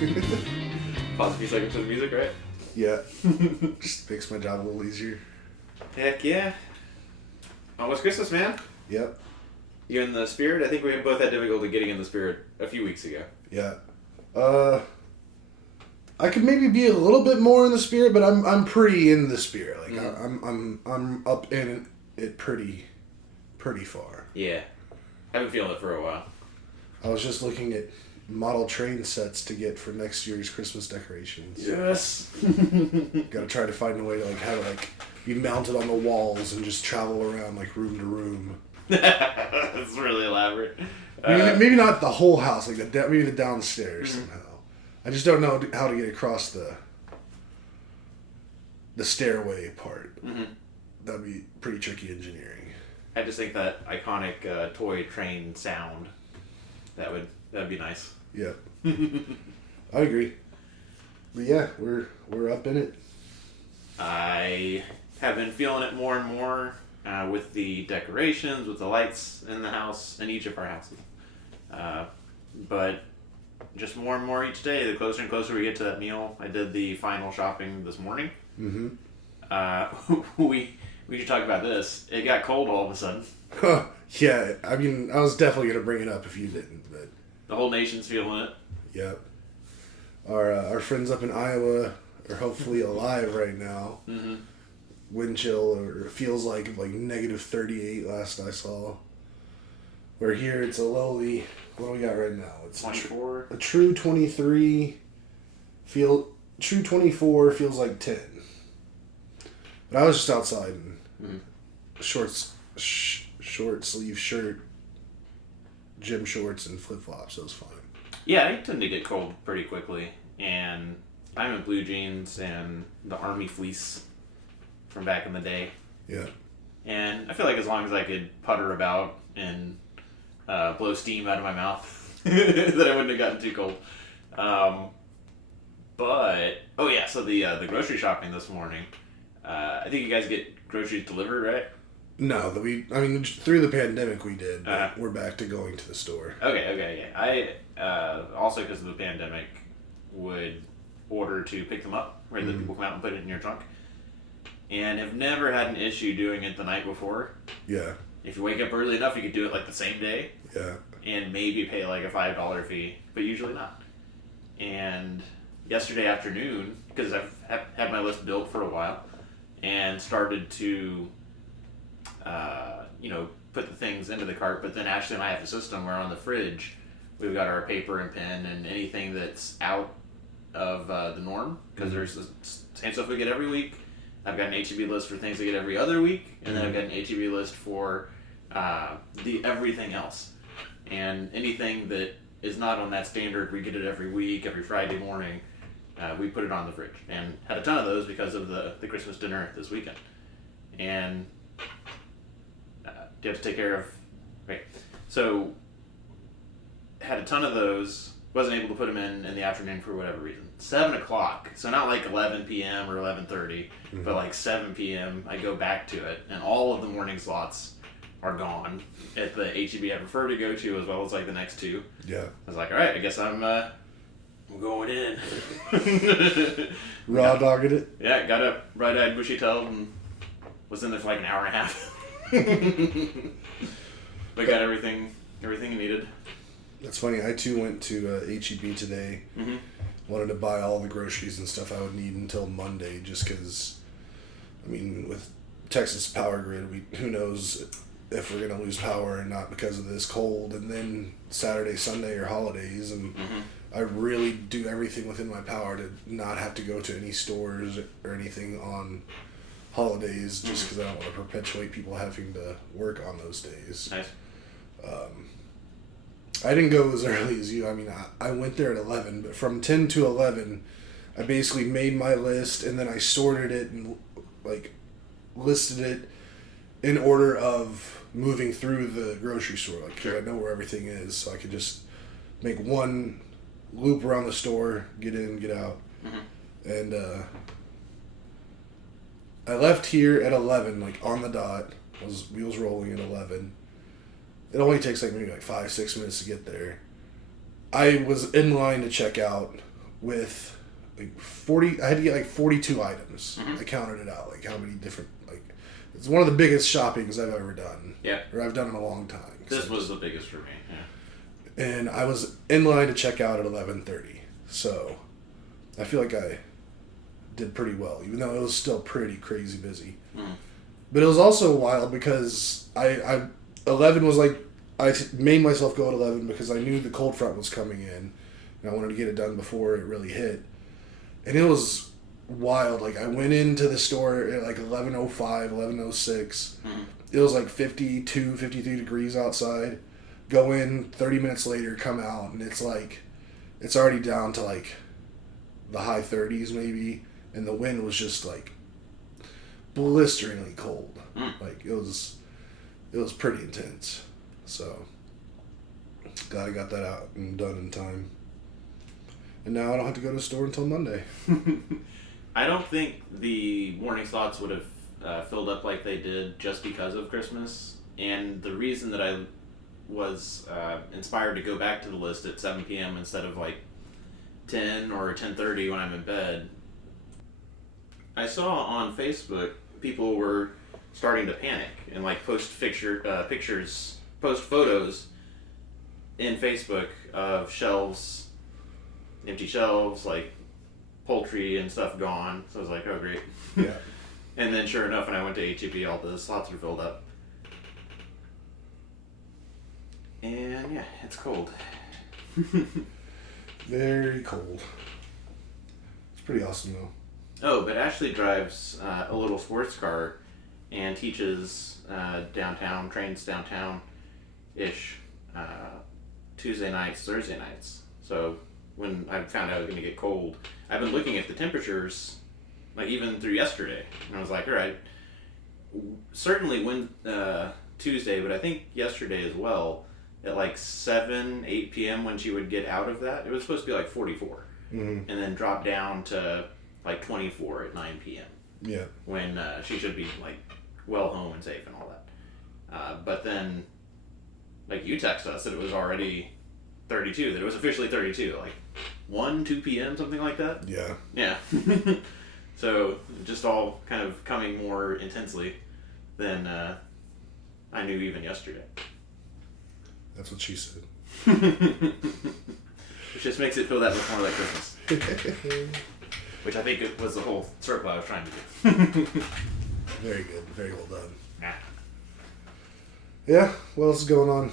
Pause a few seconds for the music, right? Yeah. Just makes my job a little easier. Heck yeah. Almost Christmas, man. Yep. You in the spirit? I think we both had difficulty getting in the spirit a few weeks ago. Yeah. I could maybe be a little bit more in the spirit, but I'm pretty in the spirit. Like I'm up in it pretty far. Yeah. I've been feeling it for a while. I was just looking at model train sets to get for next year's Christmas decorations. Yes. Gotta try to find a way to have it be mounted on the walls and just travel around room to room. It's really elaborate. Maybe not the whole house, maybe the downstairs somehow. I just don't know how to get across the stairway part. Mm-hmm. That'd be pretty tricky engineering. I just think that iconic toy train sound, that'd be nice. Yeah. I agree. But yeah, we're up in it. I have been feeling it more and more with the decorations, with the lights in the house, in each of our houses. But just more and more each day, the closer and closer we get to that meal. I did the final shopping this morning. Mm-hmm. We should talk about this. It got cold all of a sudden. Yeah, I mean, I was definitely going to bring it up if you didn't, but... The whole nation's feeling it. Yep. Our friends up in Iowa are hopefully alive right now. Mm-hmm. Wind chill, or it feels like negative 38 last I saw. Where here it's a lowly... What do we got right now? It's 24. A true 23. True 24 feels like 10. But I was just outside in short sleeve shirt, gym shorts, and flip flops. So it was fine. Yeah, I tend to get cold pretty quickly, and I'm in blue jeans and the army fleece from back in the day. Yeah. And I feel like as long as I could putter about and blow steam out of my mouth, that I wouldn't have gotten too cold. So the grocery shopping this morning. I think you guys get groceries delivered, right? No, through the pandemic we did, but we're back to going to the store. Okay, yeah. I, also because of the pandemic, would order to pick them up, right? That people come out and put it in your trunk. And have never had an issue doing it the night before. Yeah. If you wake up early enough, you could do it the same day. Yeah. And maybe pay a $5 fee, but usually not. And yesterday afternoon, because I've had my list built for a while, and started to, put the things into the cart, but then Ashley and I have a system where on the fridge, we've got our paper and pen and anything that's out of the norm, because there's the same stuff we get every week. I've got an HEB list for things I get every other week, and then I've got an HEB list for the everything else. And anything that is not on that standard, we get it every week, every Friday morning, we put it on the fridge. And had a ton of those because of the Christmas dinner this weekend. And you have to take care of... Okay, so had a ton of those, wasn't able to put them in the afternoon for whatever reason. 7 o'clock, so not 11 p.m. or 11:30, but 7 p.m. I go back to it, and all of the morning slots are gone at the HEB I prefer to go to, as well as the next two. Yeah. I was like, all right, I guess I'm going in. Raw dogged it? Yeah, got up, bright-eyed, bushy-tailed, and was in there for an hour and a half. But got everything you needed. That's funny. I too went to HEB today. Mm-hmm. Wanted to buy all the groceries and stuff I would need until Monday, just because, with Texas power grid, who knows if we're gonna lose power or not because of this cold, and then Saturday, Sunday are holidays, and I really do everything within my power to not have to go to any stores or anything on holidays, just because I don't want to perpetuate people having to work on those days. Nice. I didn't go as early as you. I went there at 11, but from 10 to 11, I basically made my list, and then I sorted it and listed it in order of moving through the grocery store. I know where everything is, so I could just make one loop around the store, get in, get out. Mm-hmm. And I left here at 11, on the dot. Wheels rolling at 11. It only takes maybe 5-6 minutes to get there. I was in line to check out with like 40. I had to get like 42 items. Mm-hmm. I counted it out, like how many different, like, it's one of the biggest shoppings I've ever done. Yeah. Or I've done in a long time. This was the biggest for me. Yeah. And I was in line to check out at 11:30. So I feel like I did pretty well, even though it was still pretty crazy busy. Mm. But it was also wild because I 11 was like, I made myself go at 11 because I knew the cold front was coming in, and I wanted to get it done before it really hit. And it was wild. Like, I went into the store at like 11:05, 11:06. Mm. It was like 52, 53 degrees outside. Go in, 30 minutes later, come out, and it's like, it's already down to like the high 30s maybe, and the wind was just like blisteringly cold. Like, it was pretty intense. So glad I got that out and done in time. And now I don't have to go to the store until Monday. I don't think the morning slots would have filled up like they did just because of Christmas. And the reason that I was inspired to go back to the list at 7 p.m. instead of like 10 or 10:30 when I'm in bed, I saw on Facebook people were starting to panic and like post photos in Facebook of shelves, empty shelves, like poultry and stuff gone. So I was like, oh great. Yeah. And then sure enough, when I went to HEB, all the slots were filled up. And yeah, it's cold. Very cold. It's pretty awesome though. Oh, but Ashley drives a little sports car and teaches downtown, trains downtown-ish Tuesday nights, Thursday nights. So when I found out it was going to get cold, I've been looking at the temperatures, like even through yesterday, and I was like, all right, certainly Tuesday, but I think yesterday as well, at like 7, 8 p.m. when she would get out of that, it was supposed to be like 44, and then drop down to like 24 at 9 p.m. Yeah. When she should be like well home and safe and all that. But then, like, you text us that it was already 32, that it was officially 32, like 1, 2 p.m., something like that. Yeah. Yeah. So just all kind of coming more intensely than I knew even yesterday. That's what she said. Which just makes it feel that much more like Christmas. Which I think it was the whole circle I was trying to do. Very good. Very well done. Nah. Yeah. What else is going on?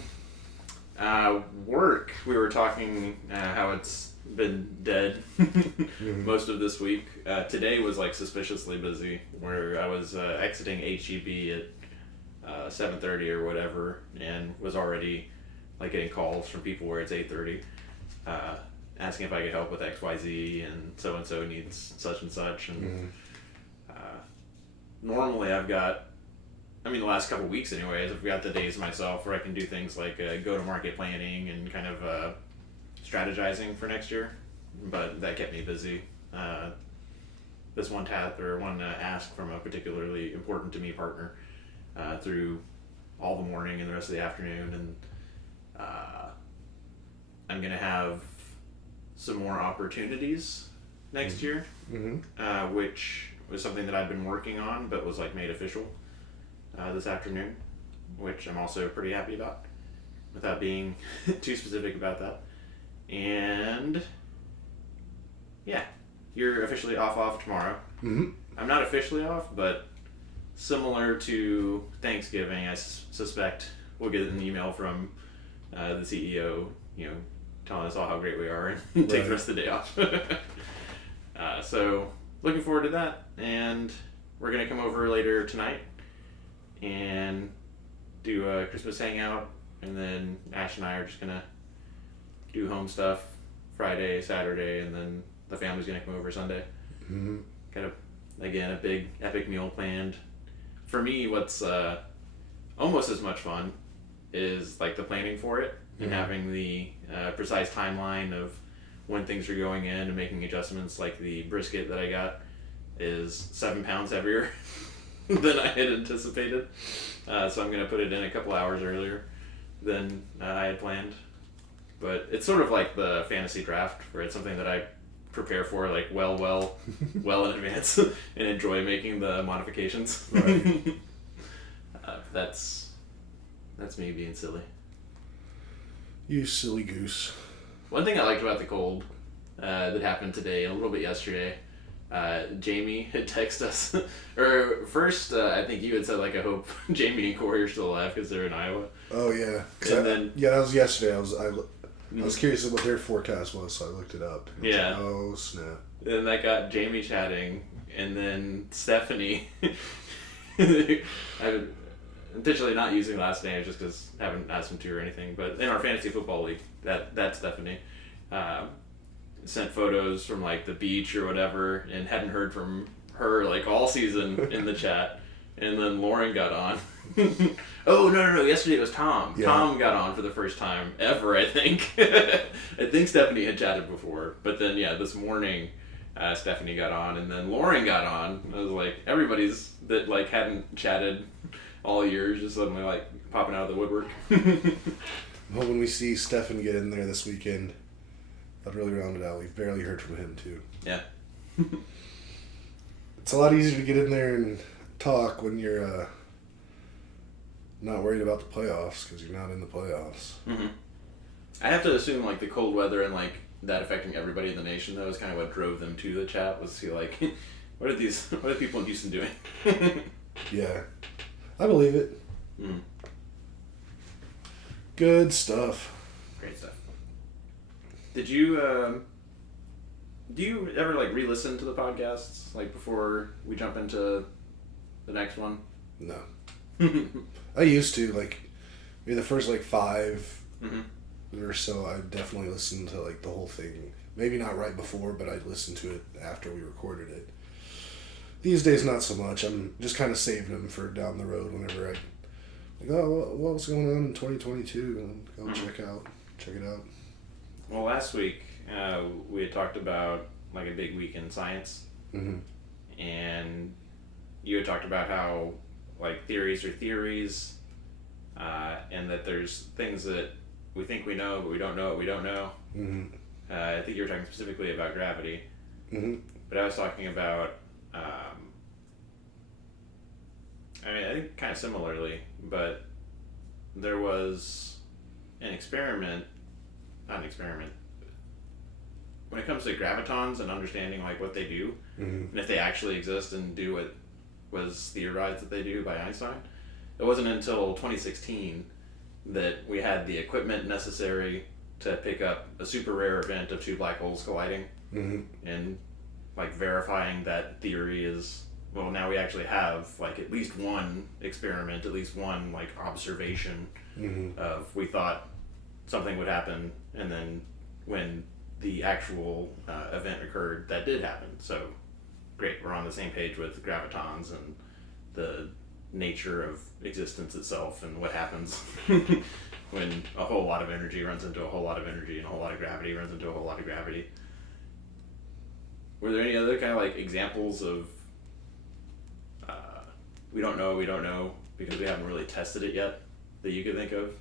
Work. We were talking how it's been dead most of this week. Today was like suspiciously busy, where I was exiting HEB at 7:30 or whatever, and was already like getting calls from people where it's 8:30, asking if I could help with XYZ, and so needs such and such. And normally I've got, I mean, the last couple of weeks anyways, I've got the days myself where I can do things like go-to-market planning and kind of strategizing for next year, but that kept me busy. This one ask from a particularly important to me partner through all the morning and the rest of the afternoon, and I'm going to have some more opportunities next year, which was something that I've been working on but was like made official this afternoon, which I'm also pretty happy about without being too specific about that. And yeah, you're officially off tomorrow. I'm not officially off, but similar to Thanksgiving, I suspect we'll get an email from the CEO, telling us all how great we are and take the rest of the day off. So looking forward to that, and we're gonna come over later tonight and do a Christmas hangout, and then Ash and I are just gonna do home stuff Friday, Saturday, and then the family's gonna come over Sunday. Kind of, again, a big epic meal planned. For me, what's almost as much fun is like the planning for it and having the precise timeline of when things are going in and making adjustments. Like the brisket that I got is 7 pounds heavier than I had anticipated, so I'm going to put it in a couple hours earlier than I had planned. But it's sort of like the fantasy draft, where it's something that I prepare for like well in advance and enjoy making the modifications. Right. That's me being silly. You silly goose. One thing I liked about the cold that happened today and a little bit yesterday, Jamie had texted us, or first I think you had said like I hope Jamie and Corey are still alive because they're in Iowa. Oh yeah. Then that was yesterday. I was curious what their forecast was, so I looked it up. Yeah. Like, oh snap. And that got Jamie chatting, and then Stephanie. I'm intentionally not using last names just because I haven't asked him to or anything, but in our fantasy football league, that Stephanie sent photos from like the beach or whatever, and hadn't heard from her like all season in the chat. And then Lauren got on. Oh, no. Yesterday it was Tom. Yeah. Tom got on for the first time ever, I think. I think Stephanie had chatted before. But then, this morning, Stephanie got on. And then Lauren got on. I was like, everybody's that, like, hadn't chatted all year just suddenly, like, popping out of the woodwork. Well, when we see Stefan get in there this weekend, that really rounded out. We've barely heard from him, too. Yeah. It's a lot easier to get in there and talk when you're not worried about the playoffs because you're not in the playoffs. Mm-hmm. I have to assume like the cold weather and like that affecting everybody in the nation though is kind of what drove them to the chat, was to see like what are people in Houston doing? Yeah, I believe it. Mm. Good stuff. Great stuff. Did you do you ever like re-listen to the podcasts like before we jump into the next one? No. I used to, like, maybe the first, like, 5 or so, I definitely listened to, like, the whole thing. Maybe not right before, but I'd listen to it after we recorded it. These days, not so much. I'm just kind of saving them for down the road whenever what was going on in 2022? And go check it out. Well, last week, we had talked about, like, a big week in science. Mm-hmm. And you had talked about how like theories are theories, and that there's things that we think we know, but we don't know what we don't know. Mm-hmm. I think you were talking specifically about gravity, but I was talking about, I think kind of similarly, but there was not an experiment, when it comes to gravitons and understanding like what they do, and if they actually exist and do what was theorized that they do by Einstein. It wasn't until 2016 that we had the equipment necessary to pick up a super rare event of two black holes colliding, and like verifying that theory is, well, now we actually have like at least one experiment, at least one like observation of we thought something would happen, and then when the actual event occurred, that did happen. So great, we're on the same page with gravitons and the nature of existence itself and what happens when a whole lot of energy runs into a whole lot of energy and a whole lot of gravity runs into a whole lot of gravity. Were there any other kind of like examples of we don't know because we haven't really tested it yet that you could think of?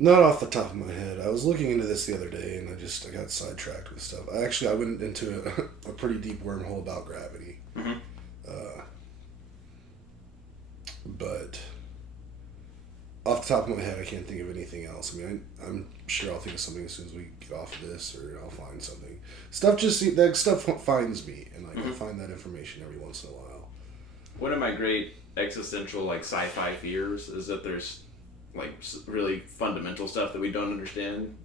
Not off the top of my head. I was looking into this the other day, and I got sidetracked with stuff. I went into a pretty deep wormhole about gravity. But off the top of my head, I can't think of anything else. I mean, I'm sure I'll think of something as soon as we get off of this, or I'll find something. That stuff finds me, and I find that information every once in a while. One of my great existential like sci-fi fears is that there's like really fundamental stuff that we don't understand,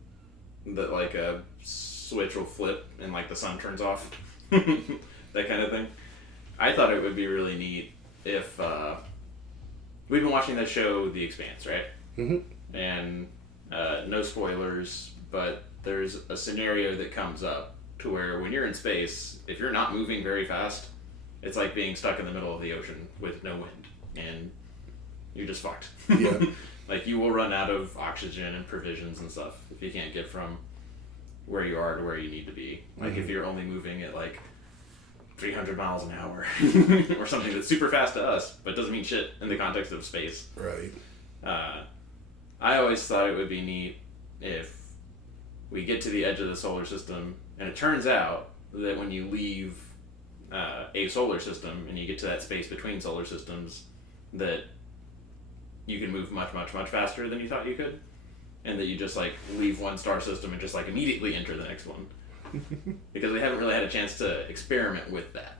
that like a switch will flip and like the sun turns off, that kind of thing. I thought it would be really neat if we've been watching that show The Expanse, right? And no spoilers, but there's a scenario that comes up to where when you're in space, if you're not moving very fast, it's like being stuck in the middle of the ocean with no wind, and you're just fucked. Yeah. Like, you will run out of oxygen and provisions and stuff if you can't get from where you are to where you need to be. Like, if you're only moving at, like, 300 miles an hour or something that's super fast to us, but doesn't mean shit in the context of space. Right. I always thought it would be neat if we get to the edge of the solar system, and it turns out that when you leave a solar system and you get to that space between solar systems, that you can move much, much, much faster than you thought you could, and that you just like leave one star system and just like immediately enter the next one. Because we haven't really had a chance to experiment with that,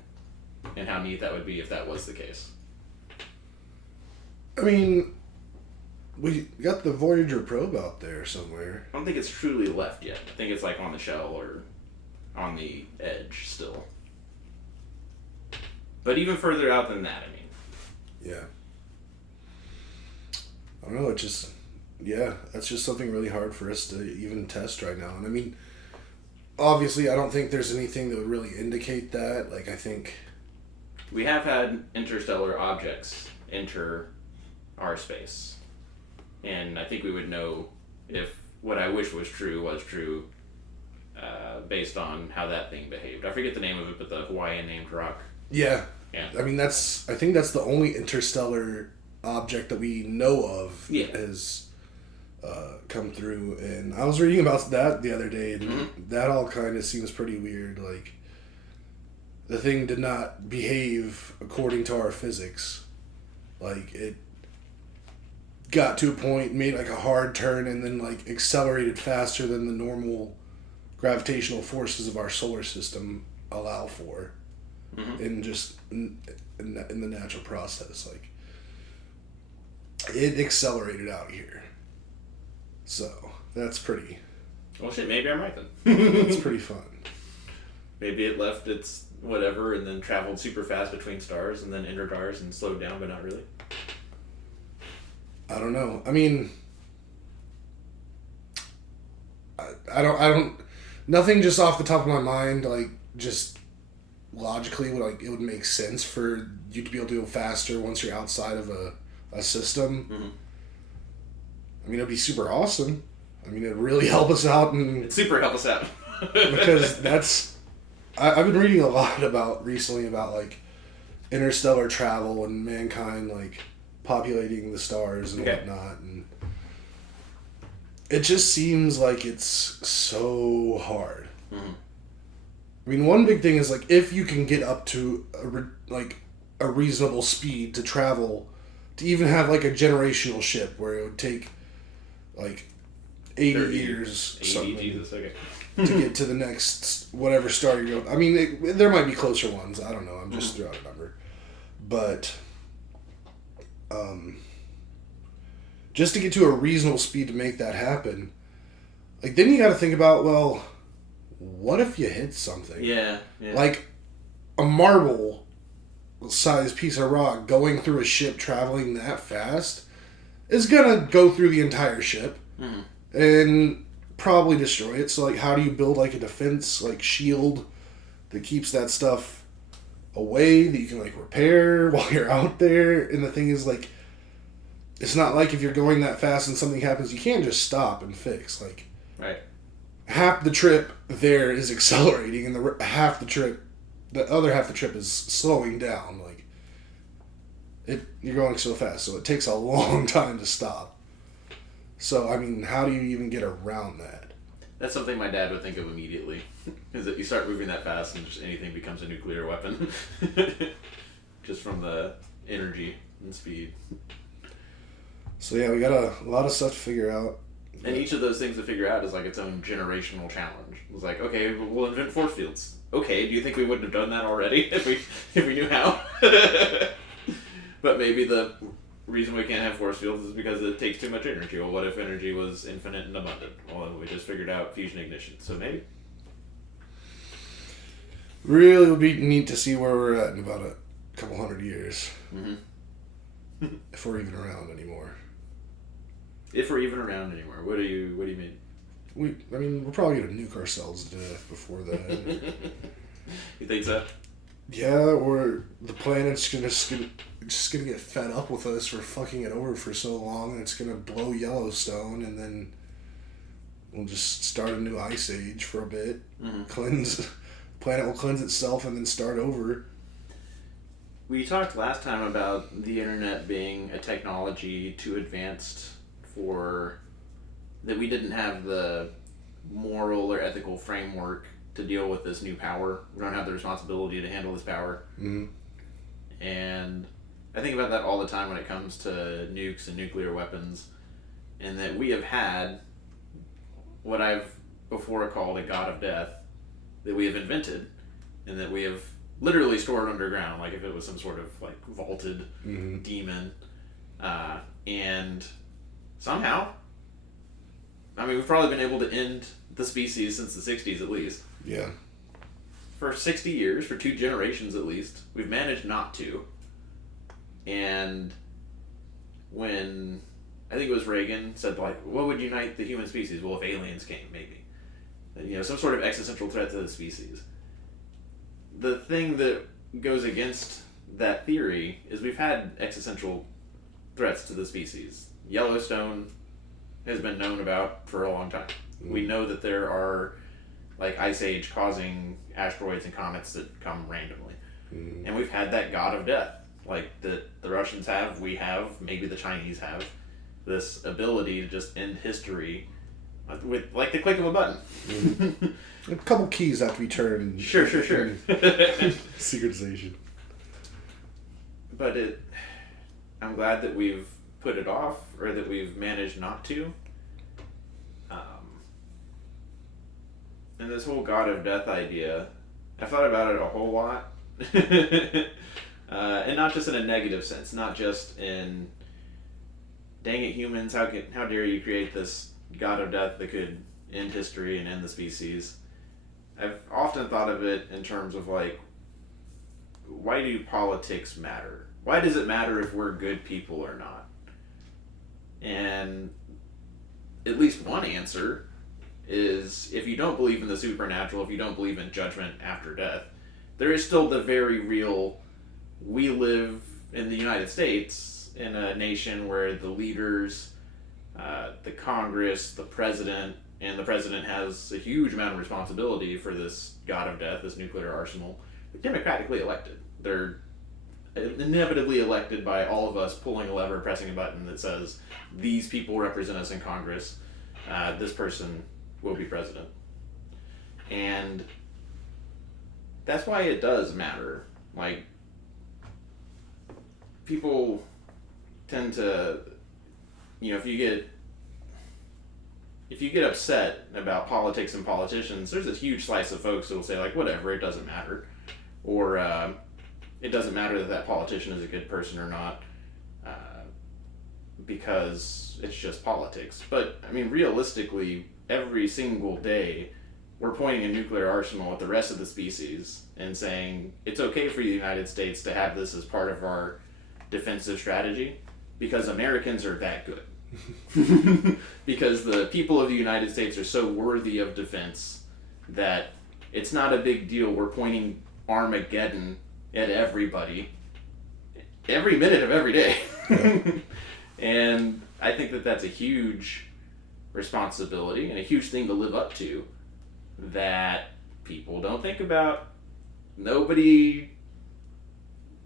and how neat that would be if that was the case. I mean, we got the Voyager probe out there somewhere. I don't think it's truly left yet. I think it's like on the shell or on the edge still. But even further out than that, I mean. Yeah. I don't know, it just... Yeah, that's just something really hard for us to even test right now. And I mean, obviously, I don't think there's anything that would really indicate that. Like, I think... We have had interstellar objects enter our space. And I think we would know if what I wish was true based on how that thing behaved. I forget the name of it, but the Hawaiian named rock. Yeah. Yeah. I mean, I think that's the only interstellar object that we know of has come through. And I was reading about that the other day, and that all kind of seems pretty weird. Like, the thing did not behave according to our physics. Like, it got to a point, made like a hard turn, and then like accelerated faster than the normal gravitational forces of our solar system allow for. In just in the natural process, like it accelerated out here. So that's pretty. Well, shit. Maybe I'm right then. It's pretty fun. Maybe it left its whatever and then traveled super fast between stars and then entered ours and slowed down, but not really. I don't know. I mean, I don't. Nothing just off the top of my mind, like just. Logically, it would make sense for you to be able to go faster once you're outside of a system. I mean, it'd be super awesome. I mean, it'd really help us out. It'd super help us out. Because that's... I've been reading a lot recently about, like, interstellar travel and mankind, like, populating the stars and whatnot. And it just seems like it's so hard. I mean, one big thing is, like, if you can get up to, a reasonable speed to travel, to even have, like, a generational ship where it would take, like, 80 years 80, Jesus, okay. to get to the next whatever star you're going. I mean, there might be closer ones. I don't know. I'm just throwing a number. But, just to get to a reasonable speed to make that happen, like, then you got to think about, well... What if you hit something? Yeah. Like a marble-sized piece of rock going through a ship traveling that fast is gonna go through the entire ship and probably destroy it. So, like, how do you build like a defense, like shield that keeps that stuff away that you can like repair while you're out there? And the thing is, like, it's not like if you're going that fast and something happens, you can't just stop and fix. Like, right. Half the trip there is accelerating, and the other half the trip is slowing down. Like, you're going so fast, so it takes a long time to stop. So, I mean, how do you even get around that? That's something my dad would think of immediately. Is that you start moving that fast and just anything becomes a nuclear weapon. Just from the energy and speed. So yeah, we got a lot of stuff to figure out. And each of those things to figure out is like its own generational challenge. It's like, okay, we'll invent force fields. Okay, do you think we wouldn't have done that already if we knew how? But maybe the reason we can't have force fields is because it takes too much energy. Well, what if energy was infinite and abundant? Well, then we just figured out fusion ignition. So maybe. Really would be neat to see where we're at in about a couple hundred years. If we're even around anymore. If we're even around anymore. What do you mean? We're probably going to nuke ourselves to death before then. You think so? Yeah, or the planet's just gonna get fed up with us for fucking it over for so long, and it's gonna blow Yellowstone, and then we'll just start a new ice age for a bit. The planet will cleanse itself and then start over. We talked last time about the internet being a technology too advanced for that we didn't have the moral or ethical framework to deal with this new power. We don't have the responsibility to handle this power. Mm-hmm. And I think about that all the time when it comes to nukes and nuclear weapons, and that we have had what I've before called a god of death that we have invented, and that we have literally stored underground, like if it was some sort of like vaulted demon. And somehow, I mean, we've probably been able to end the species since the 60s at least. Yeah. For 60 years, for 2 generations at least, we've managed not to. And when, I think it was Reagan, said like, what would unite the human species? Well, if aliens came, maybe. You know, some sort of existential threat to the species. The thing that goes against that theory is we've had existential threats to the species. Yellowstone has been known about for a long time. We know that there are like ice age causing asteroids and comets that come randomly. And we've had that god of death, like the Russians have, we have, maybe the Chinese have, this ability to just end history with like the click of a button. A couple keys have to be turned. Sure. Secretization. But I'm glad that we've put it off, or that we've managed not to. And this whole god of death idea, I've thought about it a whole lot. And not just in a negative sense, not just in, dang it humans, how dare you create this god of death that could end history and end the species. I've often thought of it in terms of like, why do politics matter? Why does it matter if we're good people or not? And at least one answer is, if you don't believe in the supernatural, if you don't believe in judgment after death, there is still the very real, we live in the United States, in a nation where the leaders, the Congress, the president has a huge amount of responsibility for this god of death, this nuclear arsenal. They're democratically elected. They're inevitably elected by all of us pulling a lever, pressing a button that says, these people represent us in Congress, this person will be president. And that's why it does matter. Like, people tend to, if you get upset about politics and politicians, there's this huge slice of folks who will say like, whatever, it doesn't matter. Or it doesn't matter that politician is a good person or not, because it's just politics. But, I mean, realistically, every single day, we're pointing a nuclear arsenal at the rest of the species and saying, it's okay for the United States to have this as part of our defensive strategy, because Americans are that good. Because the people of the United States are so worthy of defense that it's not a big deal. We're pointing Armageddon at everybody every minute of every day. And I think that that's a huge responsibility and a huge thing to live up to that people don't think about.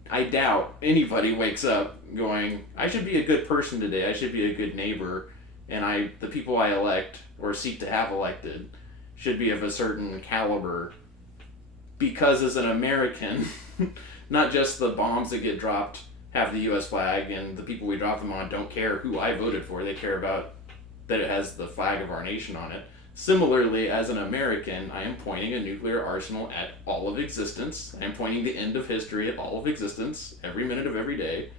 I doubt anybody wakes up going, I should be a good person today, I should be a good neighbor, and the people I elect or seek to have elected should be of a certain caliber, because as an American, not just the bombs that get dropped have the U.S. flag, and the people we drop them on don't care who I voted for, they care about that it has the flag of our nation on it. Similarly, as an American, I am pointing a nuclear arsenal at all of existence. I am pointing the end of history at all of existence, every minute of every day.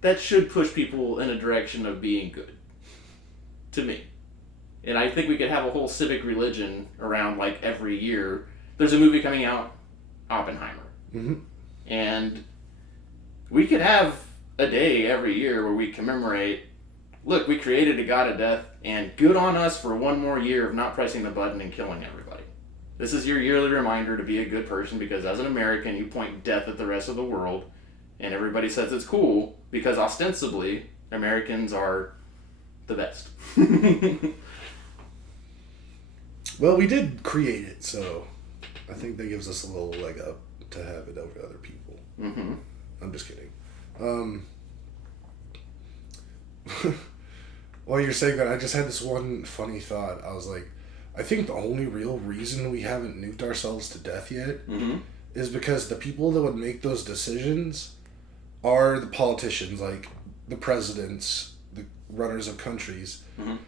That should push people in a direction of being good, to me. And I think we could have a whole civic religion around, like, every year. There's a movie coming out, Oppenheimer. Mm-hmm. And we could have a day every year where we commemorate, look, we created a god of death, and good on us for one more year of not pressing the button and killing everybody. This is your yearly reminder to be a good person, because as an American, you point death at the rest of the world, and everybody says it's cool, because ostensibly, Americans are the best. Well, we did create it, so I think that gives us a little leg up to have it over other people. Mm-hmm. I'm just kidding. While you're saying that, I just had this one funny thought. I was like, I think the only real reason we haven't nuked ourselves to death yet is because the people that would make those decisions are the politicians, like the presidents, the runners of countries.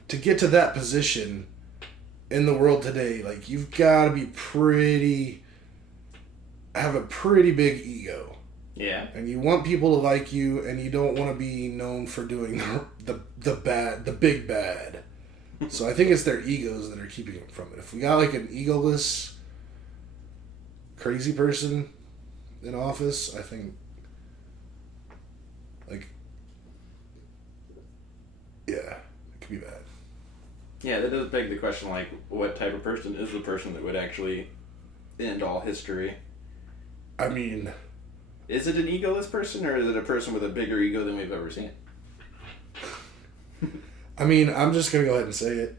To get to that position in the world today, like, you've got to be have a pretty big ego. Yeah. And you want people to like you, and you don't want to be known for doing the big bad. So I think it's their egos that are keeping them from it. If we got like an egoless, crazy person in office, I think, like, yeah, it could be bad. Yeah, that does beg the question, like, what type of person is the person that would actually end all history? I mean, is it an egoless person, or is it a person with a bigger ego than we've ever seen? I mean, I'm just going to go ahead and say it.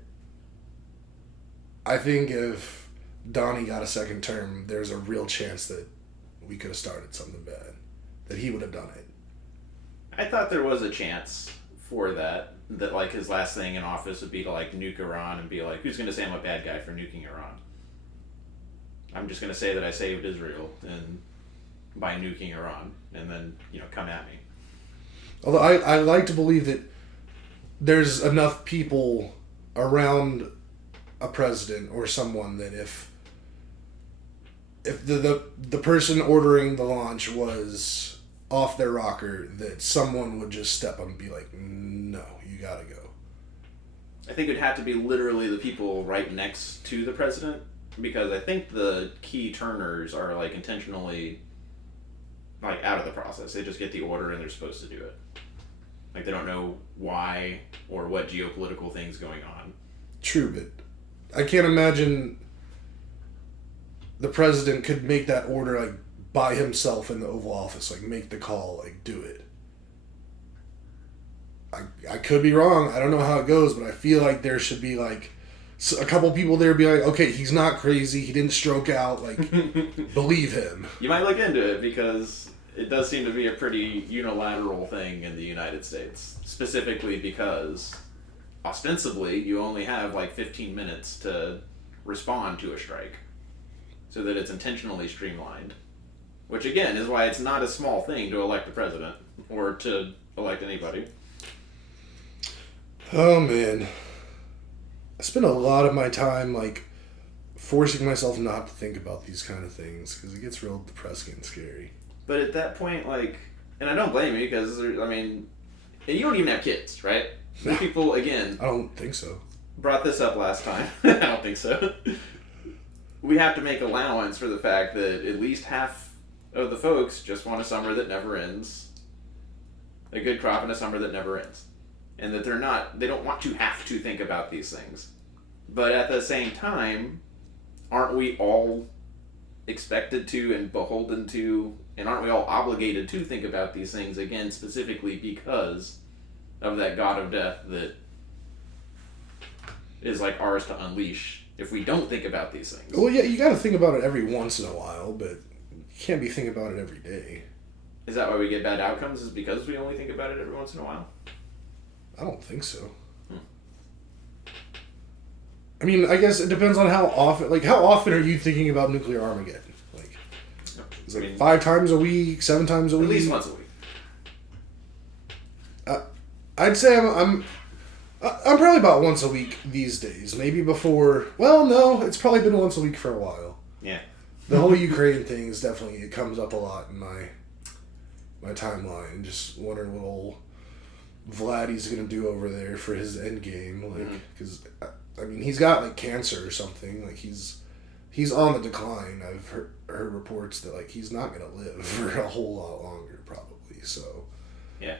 I think if Donnie got a second term, there's a real chance that we could have started something bad. That he would have done it. I thought there was a chance for that like his last thing in office would be to like nuke Iran and be like, who's going to say I'm a bad guy for nuking Iran? I'm just going to say that I saved Israel and by nuking Iran, and then, come at me. Although I like to believe that there's enough people around a president or someone that if the person ordering the launch was off their rocker, that someone would just step up and be like, no, you gotta go. I think it'd have to be literally the people right next to the president, because I think the key turners are like intentionally like out of the process. They just get the order and they're supposed to do it. Like, they don't know why or what geopolitical thing's going on. True, but I can't imagine the president could make that order, like, by himself in the Oval Office. Like, make the call, like, do it. I could be wrong. I don't know how it goes, but I feel like there should be, like, a couple people there be like, okay, he's not crazy. He didn't stroke out. Like, believe him. You might look into it, because it does seem to be a pretty unilateral thing in the United States. Specifically because, ostensibly, you only have like 15 minutes to respond to a strike. So that it's intentionally streamlined. Which, again, is why it's not a small thing to elect the president. Or to elect anybody. Oh, man. I spend a lot of my time, like, forcing myself not to think about these kind of things. Because it gets real depressing and scary. But at that point, like, and I don't blame you, because, I mean, and you don't even have kids, right? No. People, again... I don't think so. Brought this up last time. I don't think so. We have to make allowance for the fact that at least half of the folks just want a summer that never ends. A good crop in a summer that never ends. And that they don't want to have to think about these things. But at the same time, aren't we all expected to and beholden to, and aren't we all obligated to think about these things, again, specifically because of that god of death that is like ours to unleash if we don't think about these things? Well, yeah, you gotta think about it every once in a while, but you can't be thinking about it every day. Is that why we get bad outcomes, is because we only think about it every once in a while? I don't think so. I mean, I guess it depends on how often. Like, how often are you thinking about nuclear Armageddon? Like, is it 5 times a week, 7 times a week? At least once a week. I'd say I'm probably about once a week these days. Maybe before. Well, no, it's probably been once a week for a while. Yeah. The whole Ukraine thing is definitely, it comes up a lot in my timeline. Just wondering what old Vladdy's gonna do over there for his end game. Like, because I mean, he's got like cancer or something. Like, he's on the decline. I've heard reports that like he's not gonna live for a whole lot longer, probably. So, yeah.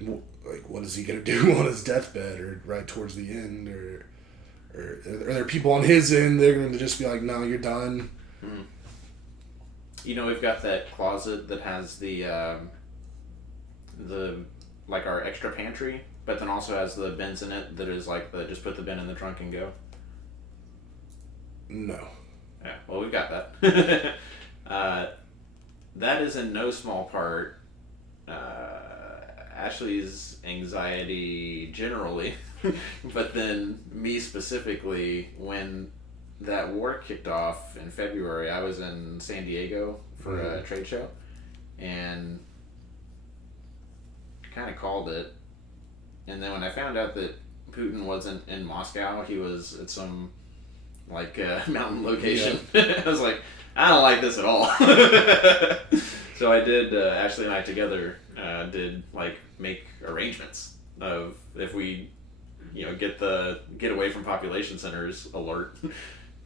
Like, what is he gonna do on his deathbed or right towards the end, or are there people on his end? They're gonna just be like, "No, you're done." You know, we've got that closet that has the like our extra pantry, but then also has the bins in it that is like just put the bin in the trunk and go. No. Yeah, well, we've got that. That is in no small part Ashley's anxiety generally, but then me specifically, when that war kicked off in February, I was in San Diego for a trade show, and kind of called it. And then when I found out that Putin wasn't in Moscow, he was at some mountain location. Yeah. I was like, I don't like this at all. So I did. Ashley and I together did make arrangements of if we, get away from population centers alert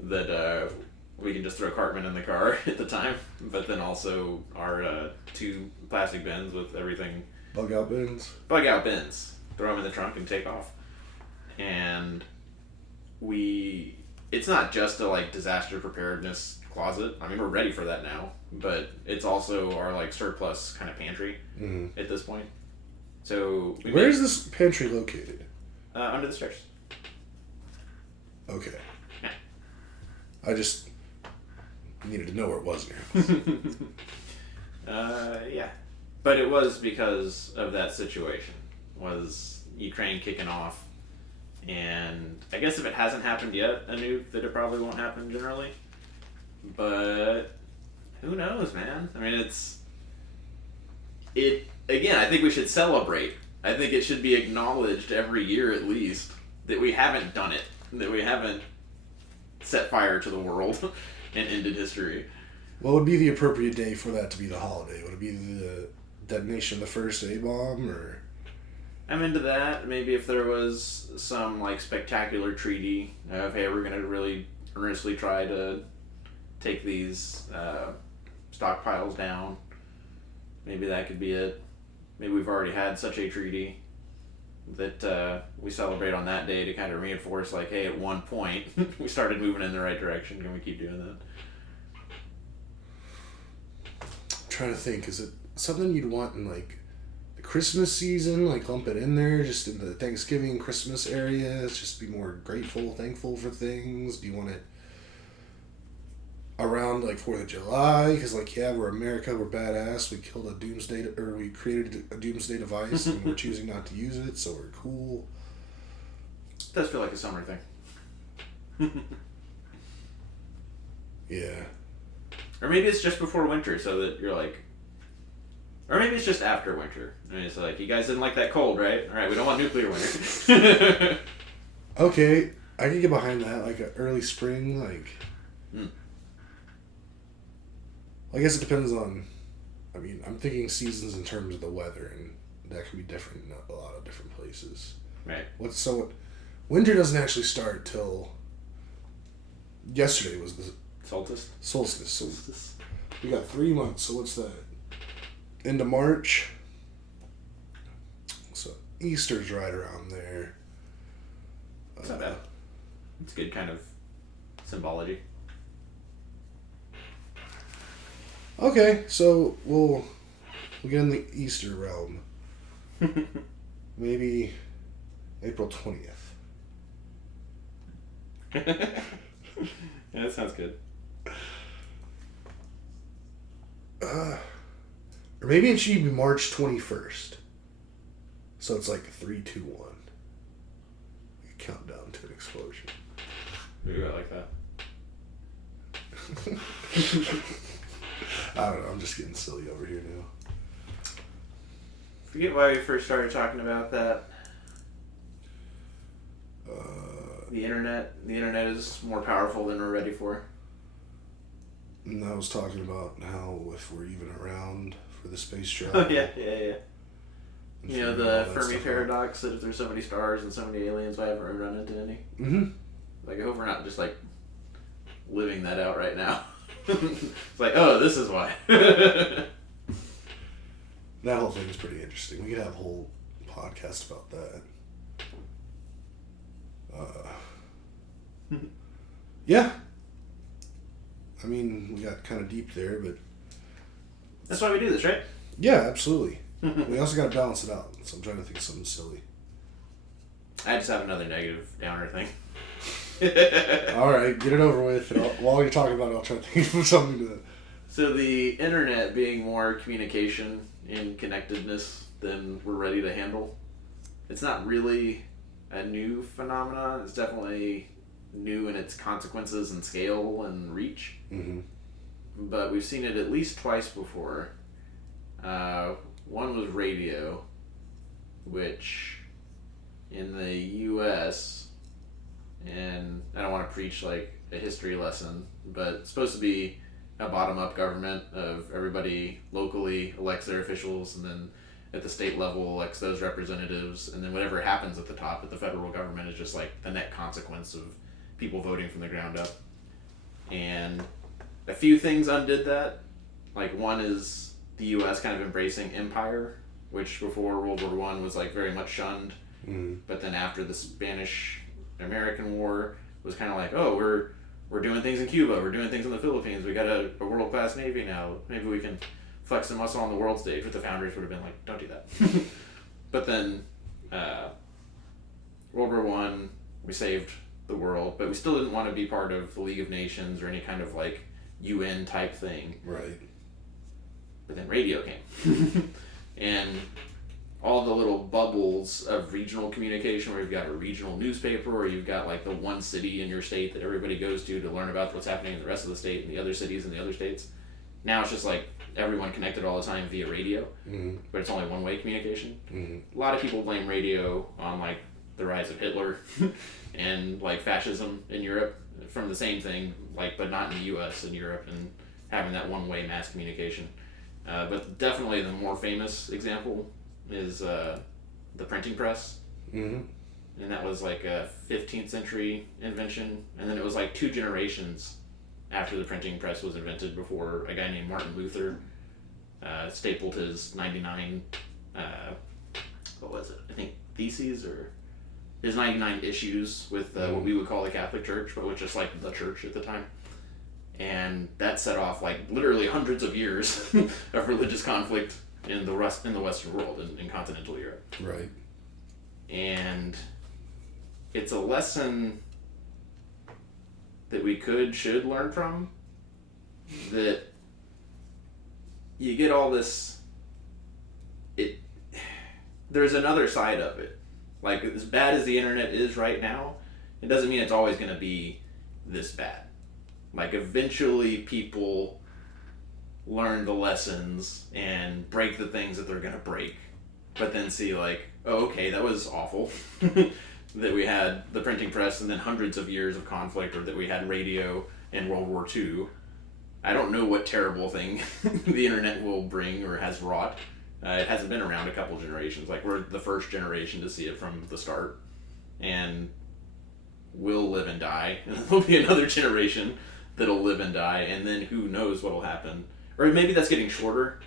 that we can just throw Cartman in the car at the time, but then also our 2 plastic bins with everything. Bug out bins. Throw them in the trunk and take off. And it's not just a disaster preparedness closet. I mean, we're ready for that now, but it's also our surplus kind of pantry at this point. So where is this pantry located? Under the stairs. Okay. Yeah. I just needed to know where it was now. Yeah. But it was because of that situation. Was Ukraine kicking off. And I guess if it hasn't happened yet, I knew that it probably won't happen generally. But who knows, man? I mean, again, I think we should celebrate. I think it should be acknowledged every year at least that we haven't done it, that we haven't set fire to the world and ended history. What would be the appropriate day for that to be the holiday? Would it be the detonation of the first A-bomb, or? I'm into that. Maybe if there was some spectacular treaty of, hey, we're going to really earnestly try to take these stockpiles down. Maybe that could be it. Maybe we've already had such a treaty that we celebrate on that day to kind of reinforce, hey, at one point we started moving in the right direction. Can we keep doing that? I'm trying to think. Is it something you'd want in the Christmas season? Lump it in there, just in the Thanksgiving, Christmas area. Just be more grateful, thankful for things. Do you want it around 4th of July? Because we're America, we're badass. We killed we created a doomsday device, and we're choosing not to use it, so we're cool. It does feel like a summer thing. Yeah. Or maybe it's just before winter, so that you're or maybe it's just after winter. I mean, it's you guys didn't like that cold, right? All right, we don't want nuclear winter. Okay, I can get behind that, an early spring, I guess it depends on, I'm thinking seasons in terms of the weather, and that can be different in a lot of different places. Right. Winter doesn't actually start till, yesterday was the Solstice. So we got 3 months, so what's that? Into March. So Easter's right around there. It's not bad. It's good kind of symbology. Okay, so we'll get in the Easter realm. Maybe April 20th. Yeah, that sounds good. Or maybe it should be March 21st. So it's 3, 2, 1. A countdown to an explosion. Maybe I like that. I don't know, I'm just getting silly over here now. Forget why we first started talking about that. The internet is more powerful than we're ready for. And I was talking about how if we're even around for the space travel. Oh, yeah. The Fermi paradox, that if there's so many stars and so many aliens, why haven't we run into any? Mm-hmm. I hope we're not just living that out right now. It's oh, this is why. That whole thing is pretty interesting. We could have a whole podcast about that. Yeah. We got kind of deep there, but... That's why we do this, right? Yeah, absolutely. We also got to balance it out, so I'm trying to think of something silly. I just have another negative downer thing. Alright, get it over with. And while you're talking about it, I'll try to think of something to... So the internet being more communication and connectedness than we're ready to handle. It's not really a new phenomenon. It's definitely new in its consequences and scale and reach. Mm-hmm. But we've seen it at least twice before. One was radio, which in the U.S., and I don't want to preach like a history lesson, but it's supposed to be a bottom-up government of everybody locally elects their officials, and then at the state level elects those representatives, and then whatever happens at the top at the federal government is just like the net consequence of people voting from the ground up. And a few things undid that. Like, one is the U.S. kind of embracing empire, which before World War I was like very much shunned. Mm-hmm. But then after the Spanish-American War was kind of like, oh, we're doing things in Cuba, we're doing things in the Philippines, we got a world-class Navy now, maybe we can flex the muscle on the world stage. But the founders would have been like, don't do that. But then World War I, we saved the world, but we still didn't want to be part of the League of Nations or any kind of like UN type thing. Right. But then radio came. And all the little bubbles of regional communication where you've got a regional newspaper, or you've got like the one city in your state that everybody goes to learn about what's happening in the rest of the state and the other cities and the other states. Now it's just like everyone connected all the time via radio, mm-hmm. but it's only one-way communication. Mm-hmm. A lot of people blame radio on like the rise of Hitler and like fascism in Europe from the same thing, like, but not in the U.S. and Europe, and having that one-way mass communication. But definitely the more famous example is the printing press. Mm-hmm. And that was like a 15th century invention, and then it was like 2 generations after the printing press was invented before a guy named Martin Luther stapled his 99 what was it, I think theses, or his 99 issues with what we would call the Catholic Church, but was just like the church at the time. And that set off like literally hundreds of years of religious conflict in the Western world, in continental Europe. Right. And it's a lesson that we should learn from, that you get all this, there's another side of it. Like, as bad as the internet is right now, it doesn't mean it's always going to be this bad. Like, eventually people learn the lessons and break the things that they're going to break, but then see like, oh, okay, that was awful. That we had the printing press and then hundreds of years of conflict, or that we had radio in World War II. I don't know what terrible thing the internet will bring or has wrought. It hasn't been around a couple generations. Like, we're the first generation to see it from the start. And we'll live and die. And there'll be another generation that'll live and die. And then who knows what'll happen. Or maybe that's getting shorter,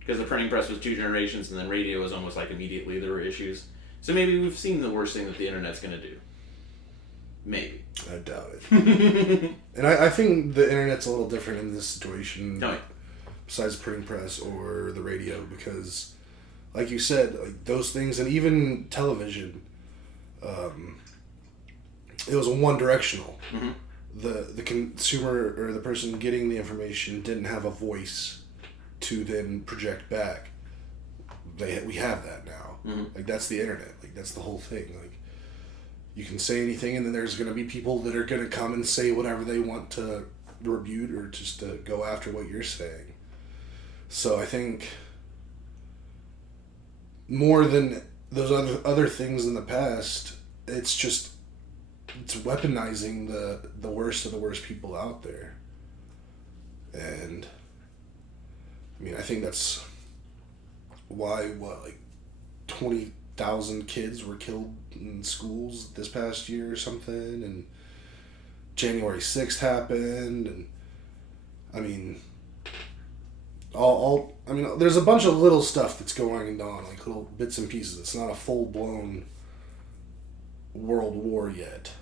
because the printing press was 2 generations, and then radio was almost like immediately there were issues. So maybe we've seen the worst thing that the internet's going to do. Maybe. I doubt it. And I think the internet's a little different in this situation. Oh, yeah. Besides printing press or the radio, because, like you said, like those things, and even television, it was one-directional. Mm-hmm. The consumer or the person getting the information didn't have a voice to then project back. We have that now. Mm-hmm. Like, that's the internet. Like, that's the whole thing. Like, you can say anything, and then there's going to be people that are going to come and say whatever they want to rebuke or just to go after what you're saying. So I think more than those other things in the past, it's weaponizing the worst of the worst people out there. And I mean, I think that's why 20,000 kids were killed in schools this past year or something, and January 6th happened, and I mean, there's a bunch of little stuff that's going on, like little bits and pieces. It's not a full-blown world war yet,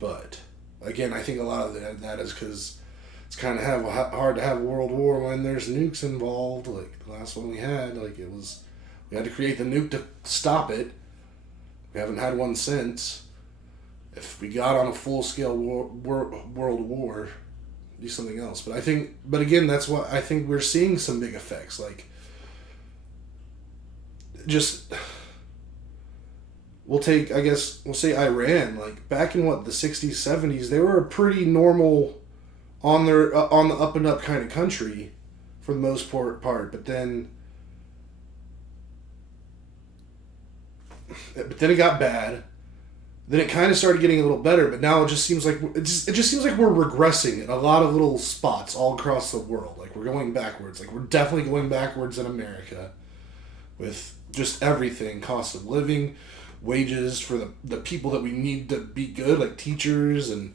but again, I think a lot of that is because it's kind of hard to have a world war when there's nukes involved. Like the last one we had, we had to create the nuke to stop it. We haven't had one since. If we got on a full-scale world war, do something else. But again, that's why I think we're seeing some big effects. Like, just we'll say Iran, like back in the 60s, 70s, they were a pretty normal on the up and up kind of country for the most part, but then it got bad. Then it kind of started getting a little better, but now it just seems like we're regressing in a lot of little spots all across the world. Like we're going backwards. Like we're definitely going backwards in America with just everything, cost of living, wages for the people that we need to be good, like teachers and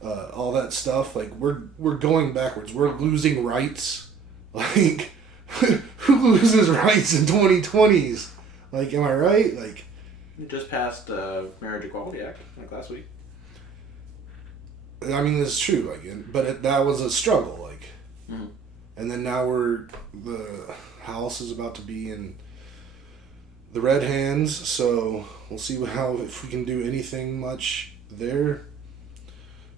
all that stuff. Like we're going backwards. We're losing rights. Like who loses rights in 2020s? Like, am I right? Like. It just passed Marriage Equality Act like last week. I mean, that's true, but that was a struggle, and then now the House is about to be in the red hands, so we'll see if we can do anything much there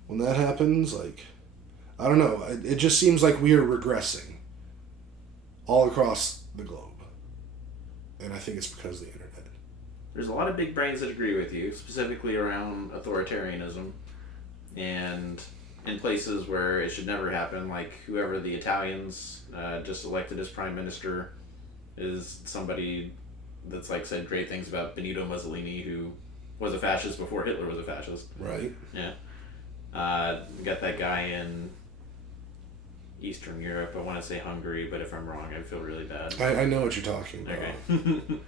when that happens. Like, I don't know. It just seems like we are regressing all across the globe, and I think it's because of the internet. There's a lot of big brains that agree with you, specifically around authoritarianism and in places where it should never happen, like whoever the Italians just elected as prime minister is somebody that's said great things about Benito Mussolini, who was a fascist before Hitler was a fascist. Right. Yeah. Got that guy in Eastern Europe. I want to say Hungary, but if I'm wrong, I feel really bad. I know what you're talking about. Okay.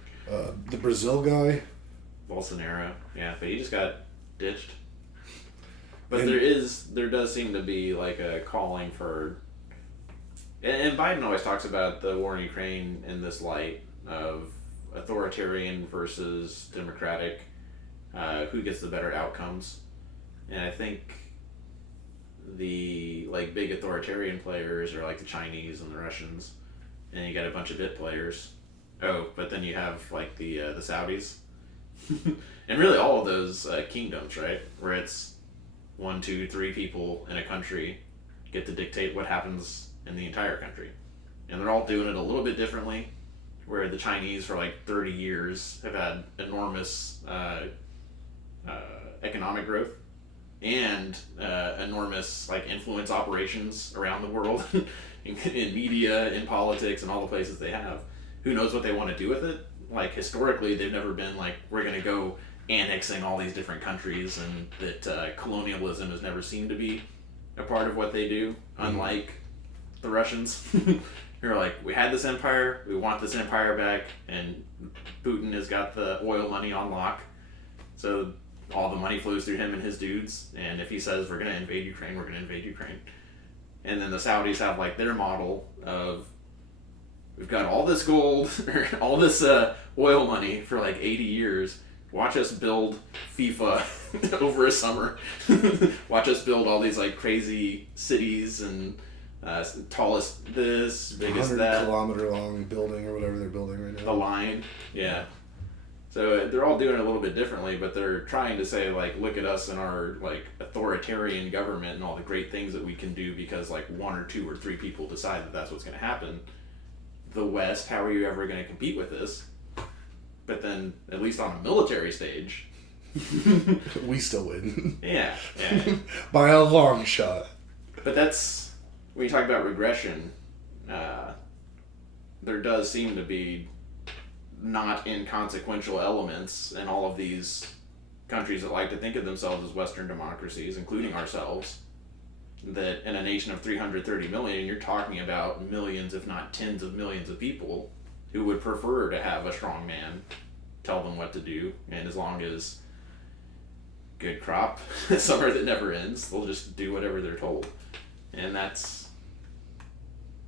The Brazil guy, Bolsonaro, yeah, but he just got ditched. But there does seem to be a calling for, and Biden always talks about the war in Ukraine in this light of authoritarian versus democratic, who gets the better outcomes, and I think the big authoritarian players are the Chinese and the Russians, and you got a bunch of bit players. Oh, but then you have the Saudis, and really all of those kingdoms, right? Where it's 1, 2, 3 people in a country get to dictate what happens in the entire country, and they're all doing it a little bit differently. Where the Chinese for 30 years have had enormous economic growth and enormous influence operations around the world in media, in politics, and all the places they have. Who knows what they want to do with it? Historically, they've never been we're going to go annexing all these different countries, and that colonialism has never seemed to be a part of what they do, unlike the Russians. You're we had this empire, we want this empire back, and Putin has got the oil money on lock, so all the money flows through him and his dudes, and if he says we're going to invade Ukraine, we're going to invade Ukraine. And then the Saudis have their model of, we've got all this gold, or all this oil money for 80 years. Watch us build FIFA over a summer. Watch us build all these crazy cities and tallest this, biggest that. 100-kilometer long building or whatever they're building right now. The line, yeah. So they're all doing it a little bit differently, but they're trying to say look at us and our authoritarian government and all the great things that we can do because 1 or 2 or 3 people decide that that's what's going to happen. The West, how are you ever going to compete with this? But then, at least on a military stage, we still win. Yeah. By a long shot. But that's, when you talk about regression, there does seem to be not inconsequential elements in all of these countries that like to think of themselves as Western democracies, including ourselves. That in a nation of 330 million, you're talking about millions, if not tens of millions of people who would prefer to have a strong man tell them what to do, and as long as good crop, summer that never ends, they'll just do whatever they're told. And that's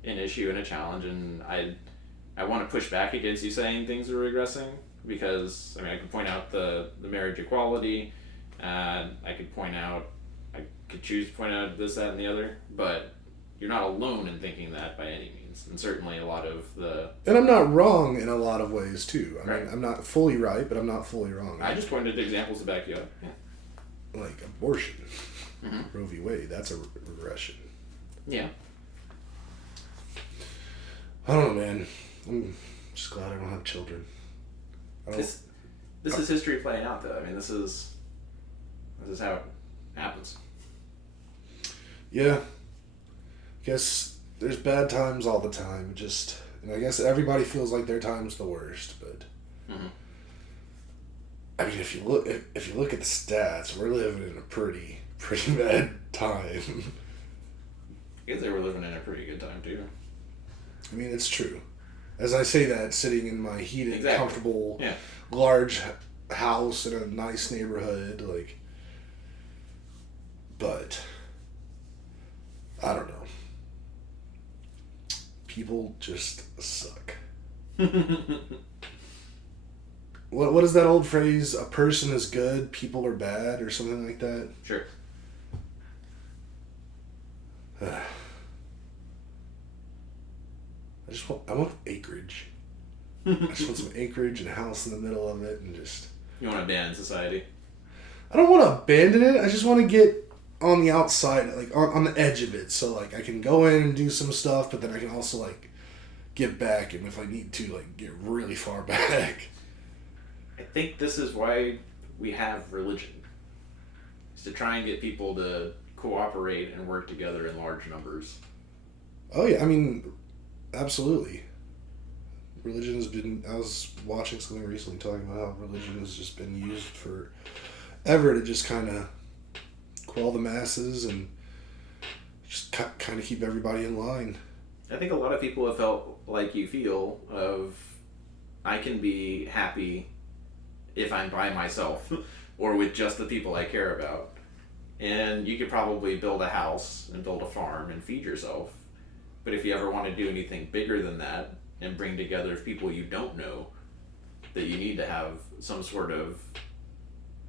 an issue and a challenge, and I want to push back against you saying things are regressing, because I could point out the marriage equality, I could choose to point out this, that, and the other, but you're not alone in thinking that by any means. And certainly a lot of the... And I'm not wrong in a lot of ways, too. I right. mean, I'm not fully right, but I'm not fully wrong. I just pointed to examples to back you up. Yeah. Like abortion. Mm-hmm. Roe v. Wade, that's a regression. Yeah. I don't know, man. I'm just glad I don't have children. This is history playing out, though. I mean, this is how it happens. Yeah. Guess there's bad times all the time. And I guess everybody feels like their time's the worst, but I mean, if you look at the stats, we're living in a pretty bad time. I guess they were living in a pretty good time too. I mean, it's true. As I say that, sitting in my heated, comfortable, large house in a nice neighborhood, like, but I don't know. People just suck. What is that old phrase? A person is good, people are bad, or something like that? Sure. I want acreage. I just want some acreage and a house in the middle of it and just... You want to abandon society? I don't want to abandon it. I just want to get on the outside, like on the edge of it. So like I can go in and do some stuff, but then I can also like get back, and if I need to, like get really far back. I think this is why we have religion. Is to try and get people to cooperate and work together in large numbers. Oh yeah, I mean, absolutely. Religion has been... I was watching something recently talking about how religion has just been used forever to just kind of quell the masses and just kind of keep everybody in line. I think a lot of people have felt like you feel of, I can be happy if I'm by myself or with just the people I care about. And you could probably build a house and build a farm and feed yourself. But if you ever want to do anything bigger than that and bring together people you don't know, that you need to have some sort of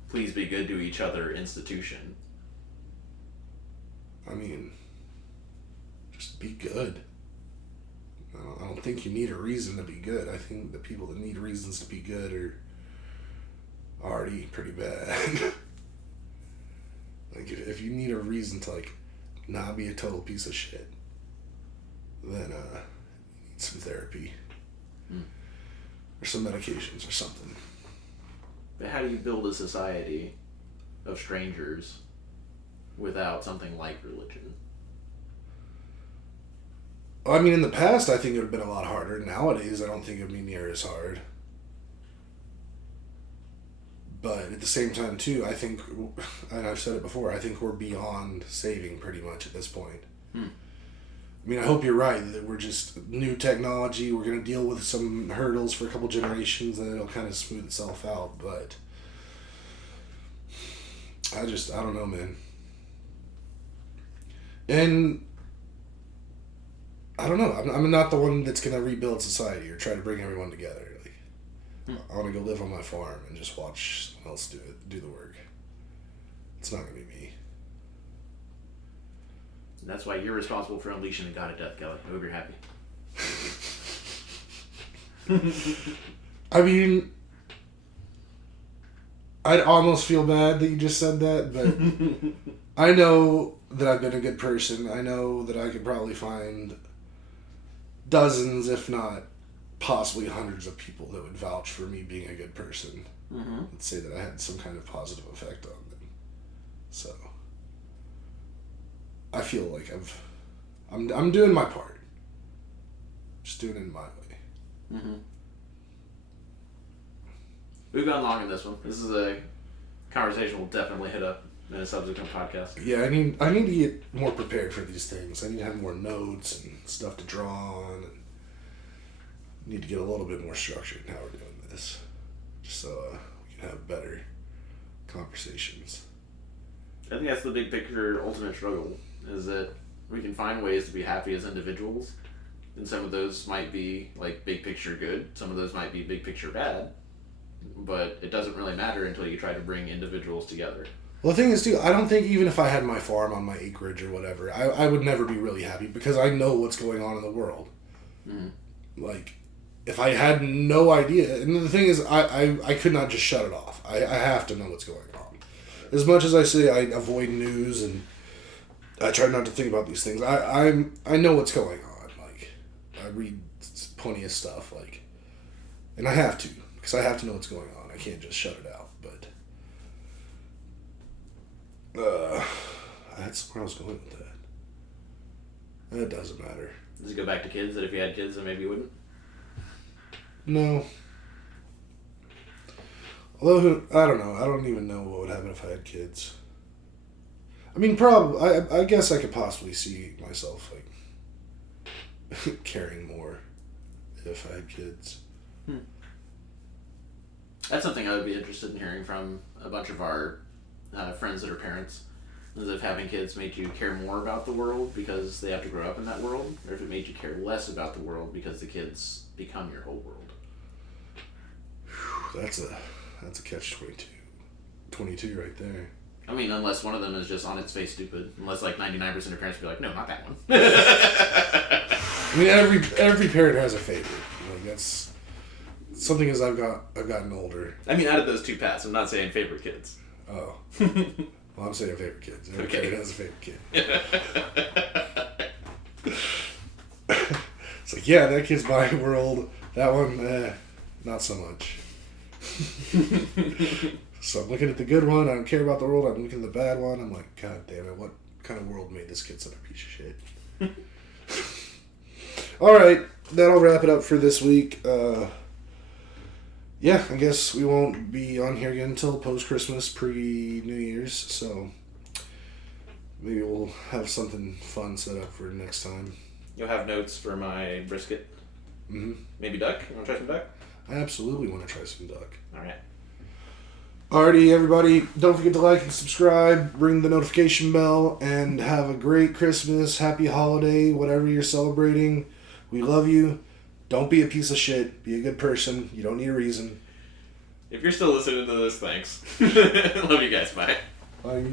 please be good to each other institution. I mean, just be good. I don't think you need a reason to be good. I think the people that need reasons to be good are already pretty bad. Like, if you need a reason to, like, not be a total piece of shit, then you need some therapy. Or some medications or something. But how do you build a society of strangers without something like religion? Well, I mean, in the past, I think it would have been a lot harder. Nowadays, I don't think it would be near as hard. But at the same time, too, I think, and I've said it before, I think we're beyond saving pretty much at this point. I mean, I hope you're right, that we're just new technology, we're going to deal with some hurdles for a couple generations, and it'll kind of smooth itself out, but I don't know, man. And I don't know, I'm not the one that's going to rebuild society or try to bring everyone together. Like, I want to go live on my farm and just watch someone else do the work. It's not going to be me. And that's why you're responsible for unleashing the god of death, Kelly. I hope you're happy. I mean, I'd almost feel bad that you just said that, but I know that I've been a good person. I know that I could probably find dozens, if not possibly hundreds of people that would vouch for me being a good person. Let's say that I had some kind of positive effect on them. So I feel like I'm doing my part. Just doing it in my way. We've gone long in this one. This is a conversation we'll definitely hit up in a subsequent podcast. Yeah, I need to get more prepared for these things. I need to have more notes and stuff to draw on. And need to get a little bit more structured in how we're doing this, just so we can have better conversations. I think that's the big picture ultimate struggle, is that we can find ways to be happy as individuals, and some of those might be like big picture good, some of those might be big picture bad, but it doesn't really matter until you try to bring individuals together. Well, the thing is, too, I don't think even if I had my farm on my acreage or whatever, I would never be really happy because I know what's going on in the world. Like, if I had no idea, and the thing is, I could not just shut it off. I have to know what's going on. As much as I say I avoid news and I try not to think about these things, I know what's going on. Like, I read plenty of stuff, like, and I have to, because I have to know what's going on. I can't just shut it out. But that's where I was going with that. It doesn't matter. Does it go back to kids, that if you had kids, then maybe you wouldn't? No. Although, I don't know. I don't even know what would happen if I had kids. I mean, probably. I guess I could possibly see myself, like, caring more if I had kids. That's something I would be interested in hearing from a bunch of our friends that are parents. Is if having kids made you care more about the world because they have to grow up in that world, or if it made you care less about the world because the kids become your whole world. That's a catch-22. 22 right there. I mean, unless one of them is just on its face stupid. Unless like 99% of parents be like, no, not that one. I mean, every parent has a favorite. Like, that's something as I've gotten older. I mean, out of those two paths, I'm not saying favorite kids. Oh. Well, I'm saying favorite kids. Every parent has a favorite kid. It's like, yeah, that kid's my world. That one, not so much. So I'm looking at the good one. I don't care about the world. I'm looking at the bad one. I'm like, God damn it, what kind of world made this kid such a piece of shit? All right, that'll wrap it up for this week. Yeah, I guess we won't be on here again until post-Christmas, pre-New Year's, so maybe we'll have something fun set up for next time. You'll have notes for my brisket? Mm-hmm. Maybe duck? You want to try some duck? I absolutely want to try some duck. Alright. Alrighty, everybody, don't forget to like and subscribe, ring the notification bell, and have a great Christmas, happy holiday, whatever you're celebrating. We love you. Don't be a piece of shit. Be a good person. You don't need a reason. If you're still listening to this, thanks. Love you guys. Bye. Bye.